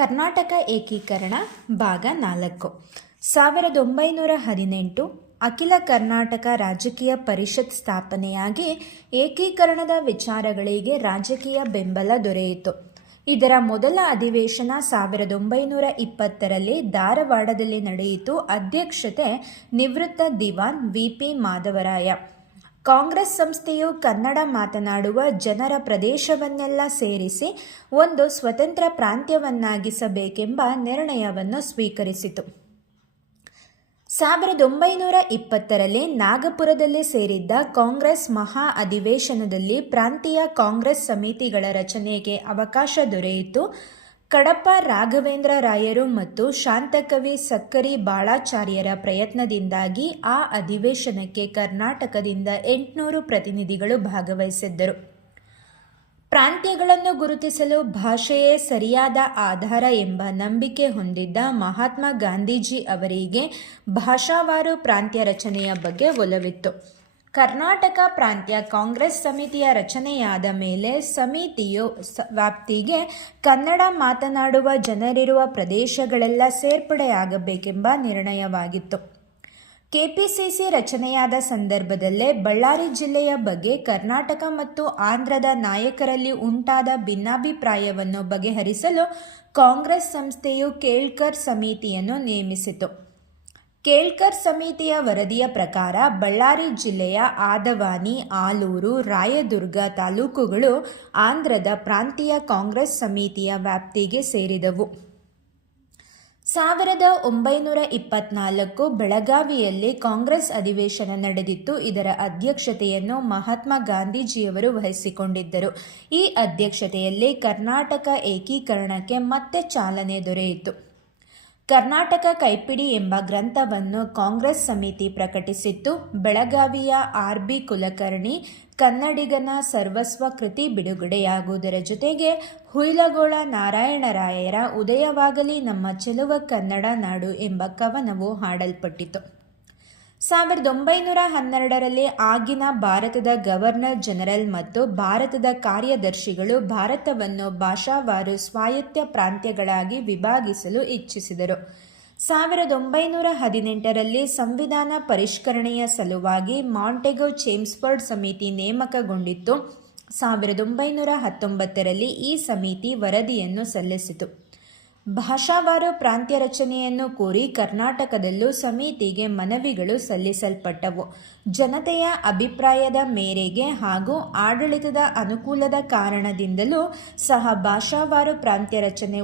ಕರ್ನಾಟಕ ಏಕೀಕರಣ ಭಾಗ 4 1918 ಅಖಿಲ ಕರ್ನಾಟಕ ರಾಜಕೀಯ ಪರಿಷತ್ ಸ್ಥಾಪನೆಯಾಗಿ ಏಕೀಕರಣದ ವಿಚಾರಗಳಿಗೆ ರಾಜಕೀಯ ಬೆಂಬಲ ದೊರೆಯಿತು. ಇದರ ಮೊದಲ ಅಧಿವೇಶನ 1920ರಲ್ಲಿ ಧಾರವಾಡದಲ್ಲಿ ನಡೆಯಿತು. ಅಧ್ಯಕ್ಷತೆ ನಿವೃತ್ತ ದಿವಾನ್ ವಿ.ಪಿ. ಮಾಧವರಾಯ. ಕಾಂಗ್ರೆಸ್ ಸಂಸ್ಥೆಯು ಕನ್ನಡ ಮಾತನಾಡುವ ಜನರ ಪ್ರದೇಶವನ್ನೆಲ್ಲ ಸೇರಿಸಿ ಒಂದು ಸ್ವತಂತ್ರ ಪ್ರಾಂತ್ಯವನ್ನಾಗಿಸಬೇಕೆಂಬ ನಿರ್ಣಯವನ್ನು ಸ್ವೀಕರಿಸಿತು. 1920ರಲ್ಲಿ ನಾಗಪುರದಲ್ಲಿ ಸೇರಿದ್ದ ಕಾಂಗ್ರೆಸ್ ಮಹಾ ಅಧಿವೇಶನದಲ್ಲಿ ಪ್ರಾಂತೀಯ ಕಾಂಗ್ರೆಸ್ ಸಮಿತಿಗಳ ರಚನೆಗೆ ಅವಕಾಶ ದೊರೆಯಿತು. ಕಡಪ ರಾಘವೇಂದ್ರ ರಾಯರು ಮತ್ತು ಶಾಂತಕವಿ ಸಕ್ಕರಿ ಬಾಳಾಚಾರ್ಯರ ಪ್ರಯತ್ನದಿಂದಾಗಿ ಆ ಅಧಿವೇಶನಕ್ಕೆ ಕರ್ನಾಟಕದಿಂದ 800 ಪ್ರತಿನಿಧಿಗಳು ಭಾಗವಹಿಸಿದ್ದರು. ಪ್ರಾಂತ್ಯಗಳನ್ನು ಗುರುತಿಸಲು ಭಾಷೆಯೇ ಸರಿಯಾದ ಆಧಾರ ಎಂಬ ನಂಬಿಕೆ ಹೊಂದಿದ್ದ ಮಹಾತ್ಮ ಗಾಂಧೀಜಿ ಅವರಿಗೆ ಭಾಷಾವಾರು ಪ್ರಾಂತ್ಯ ರಚನೆಯ ಬಗ್ಗೆ ಒಲವಿತ್ತು. ಕರ್ನಾಟಕ ಪ್ರಾಂತ್ಯ ಕಾಂಗ್ರೆಸ್ ಸಮಿತಿಯ ರಚನೆಯಾದ ಮೇಲೆ ಸಮಿತಿಯು ವ್ಯಾಪ್ತಿಗೆ ಕನ್ನಡ ಮಾತನಾಡುವ ಜನರಿರುವ ಪ್ರದೇಶಗಳೆಲ್ಲ ಸೇರ್ಪಡೆಯಾಗಬೇಕೆಂಬ ನಿರ್ಣಯವಾಗಿತ್ತು. ಕೆಪಿಸಿಸಿ ರಚನೆಯಾದ ಸಂದರ್ಭದಲ್ಲೇ ಬಳ್ಳಾರಿ ಜಿಲ್ಲೆಯ ಬಗ್ಗೆ ಕರ್ನಾಟಕ ಮತ್ತು ಆಂಧ್ರದ ನಾಯಕರಲ್ಲಿ ಉಂಟಾದ ಭಿನ್ನಾಭಿಪ್ರಾಯವನ್ನು ಬಗೆಹರಿಸಲು ಕಾಂಗ್ರೆಸ್ ಸಂಸ್ಥೆಯು ಕೇಳ್ಕರ್ ಸಮಿತಿಯನ್ನು ನೇಮಿಸಿತು. ಕೇಳ್ಕರ್ ಸಮಿತಿಯ ವರದಿಯ ಪ್ರಕಾರ ಬಳ್ಳಾರಿ ಜಿಲ್ಲೆಯ ಆದವಾನಿ, ಆಲೂರು, ರಾಯದುರ್ಗ ತಾಲೂಕುಗಳು ಆಂಧ್ರದ ಪ್ರಾಂತೀಯ ಕಾಂಗ್ರೆಸ್ ಸಮಿತಿಯ ವ್ಯಾಪ್ತಿಗೆ ಸೇರಿದವು. 1924 ಬೆಳಗಾವಿಯಲ್ಲಿ ಕಾಂಗ್ರೆಸ್ ಅಧಿವೇಶನ ನಡೆದಿತ್ತು. ಇದರ ಅಧ್ಯಕ್ಷತೆಯನ್ನು ಮಹಾತ್ಮ ಗಾಂಧೀಜಿಯವರು ವಹಿಸಿಕೊಂಡಿದ್ದರು. ಈ ಅಧ್ಯಕ್ಷತೆಯಲ್ಲಿ ಕರ್ನಾಟಕ ಏಕೀಕರಣಕ್ಕೆ ಮತ್ತೆ ಚಾಲನೆ ದೊರೆಯಿತು. ಕರ್ನಾಟಕ ಕೈಪಿಡಿ ಎಂಬ ಗ್ರಂಥವನ್ನು ಕಾಂಗ್ರೆಸ್ ಸಮಿತಿ ಪ್ರಕಟಿಸಿತ್ತು. ಬೆಳಗಾವಿಯ ಆರ್.ಬಿ. ಕುಲಕರ್ಣಿ ಕನ್ನಡಿಗನ ಸರ್ವಸ್ವ ಕೃತಿ ಬಿಡುಗಡೆಯಾಗುವುದರ ಜೊತೆಗೆ ಹುಯಿಲಗೋಳ ನಾರಾಯಣರಾಯರ ಉದಯವಾಗಲಿ ನಮ್ಮ ಚೆಲುವ ಕನ್ನಡ ನಾಡು ಎಂಬ ಕವನವು ಹಾಡಲ್ಪಟ್ಟಿತು. 1912ರಲ್ಲಿ ಆಗಿನ ಭಾರತದ ಗವರ್ನರ್ ಜನರಲ್ ಮತ್ತು ಭಾರತದ ಕಾರ್ಯದರ್ಶಿಗಳು ಭಾರತವನ್ನು ಭಾಷಾವಾರು ಸ್ವಾಯತ್ತ ಪ್ರಾಂತ್ಯಗಳಾಗಿ ವಿಭಾಗಿಸಲು ಇಚ್ಛಿಸಿದರು. 1918ರಲ್ಲಿ ಸಂವಿಧಾನ ಪರಿಷ್ಕರಣೆಯ ಸಲುವಾಗಿ ಮಾಂಟೆಗೊ ಚೇಮ್ಸ್ಫರ್ಡ್ ಸಮಿತಿ ನೇಮಕಗೊಂಡಿತ್ತು. 1919ರಲ್ಲಿ ಈ ಸಮಿತಿ ವರದಿಯನ್ನು ಸಲ್ಲಿಸಿತು. ಭಾಷಾವಾರು ಪ್ರಾಂತ್ಯ ರಚನೆಯನ್ನು ಕೋರಿ ಕರ್ನಾಟಕದಲ್ಲೂ ಸಮಿತಿಗೆ ಮನವಿಗಳು ಸಲ್ಲಿಸಲ್ಪಟ್ಟವು. ಜನತೆಯ ಅಭಿಪ್ರಾಯದ ಮೇರೆಗೆ ಹಾಗೂ ಆಡಳಿತದ ಅನುಕೂಲದ ಕಾರಣದಿಂದಲೂ ಸಹ ಭಾಷಾವಾರು ಪ್ರಾಂತ್ಯ ರಚನೆ